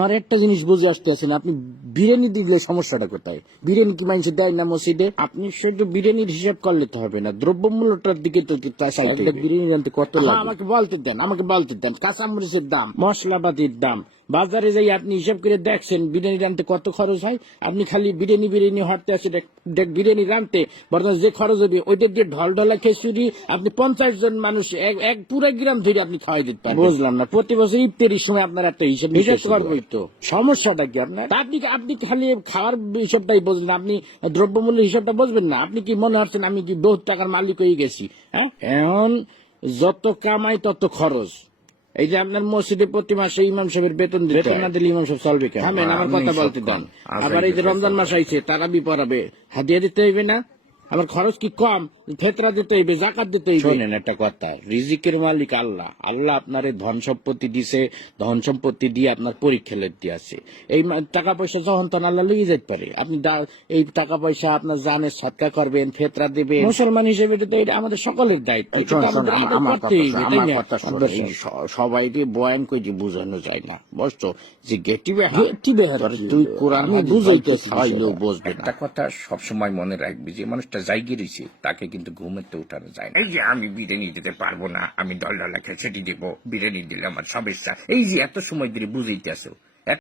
আমার একটা জিনিস বুঝে আসতেছে না, আপনি বিরিয়ানি দিলে সমস্যাটা কোথায়? বিরিয়ানি কি মানুষ দেয় না মসজিদে? আপনি শুধু বিরিয়ানির হিসাব করলে তো হবে না, দ্রব্যমূল্যটার দিকে তো চাইতে হবে। বিরিয়ানি আনতে কত লাগে? আমাকে বলতে দেন কাঁচামরিচের দাম, মশলাপাতির দাম, বাজারে যাই আপনি হিসাব করে দেখছেন বিরিয়ানি রানতে কত খরচ হয়। আপনি খালি বিরিয়ানি হরতে আছে বিরিয়ানি রানতে বর্তমানে যে খরচ হবে ওইটা দিয়ে ঢলঢলা খিচুড়ি আপনি 50 জন মানুষ এক পুরো গ্রাম ধরে আপনি খাওয়াই দিতে পারবেন। বুঝলাম না, প্রতি বছর ইফতারির সময় আপনার একটা হিসাব করবোই তো, সমস্যাটা কি আপনার? আপনি খালি খাওয়ার হিসাবটাই বুঝলেন, আপনি দ্রব্যমূল্যের হিসাবটা বুঝবেন না। আপনি কি মনে হচ্ছেন আমি কি বহুত টাকার মালিক হয়ে গেছি? হ্যাঁ, এখন যত কামাই তত খরচ। এই যে আপনার মসজিদে প্রতি মাসে ইমাম সাহেবের বেতন না দিলে ইমাম সাহেব চলবে কেন? আমার কথা বলতে দেন। আবার এই যে রমজান মাস আইছে তারাবি পড়াবে, হাদিয়া দিতে হইবে না? আমার খরচ কি কম? ফেতরা দিতে হইবে, জাকাত দিতে হইবে। শোনেন একটা কথা, রিজিকের মালিক আল্লাহ। আল্লাহ আপনার ধন সম্পত্তি দিছে, ধন সম্পত্তি দিয়ে আপনার পরীক্ষা লেতে আছে। এই টাকা পয়সা যখন তখন আল্লাহ লেগে যেতে পারে। আপনি এই টাকা পয়সা আপনার জানের সৎকা করবেন, ফেতরা দেবেন। মুসলমান হিসেবে তো এটা আমাদের সকলের দায়িত্ব। সবাই বয়ান করে যে বুঝানো যায় না, বুঝছো? যে গেটি তুই কোরআন বুঝাইতে চাইলেও বুঝবে না। একটা কথা সবসময় মনে রাখবি, যে মানুষটা জায়গা রয়েছে তাকে কিন্তু ঘুমেতে উঠানো যায় না। এই যে আমি বিরিয়ানি দিতে পারবো না, আমি ডলডলা খেচেটি দেবো, বিরিয়ানি দিলে আমার সমস্যা, এই যে এত সময় ধরে বুঝাইতে আসো,